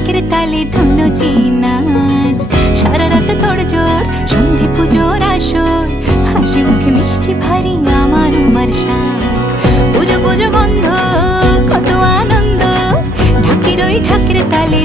ঢাকের তালে ধুনুচি নাচ, সারা রাত তোড়জোড় সন্ধে পুজোর আসর, হাসি মুখে মিষ্টি ভারী আমার উমার সাজ। পুজো পুজো গন্ধ কত আনন্দ, ঢাকের ওই ঢাকের তালে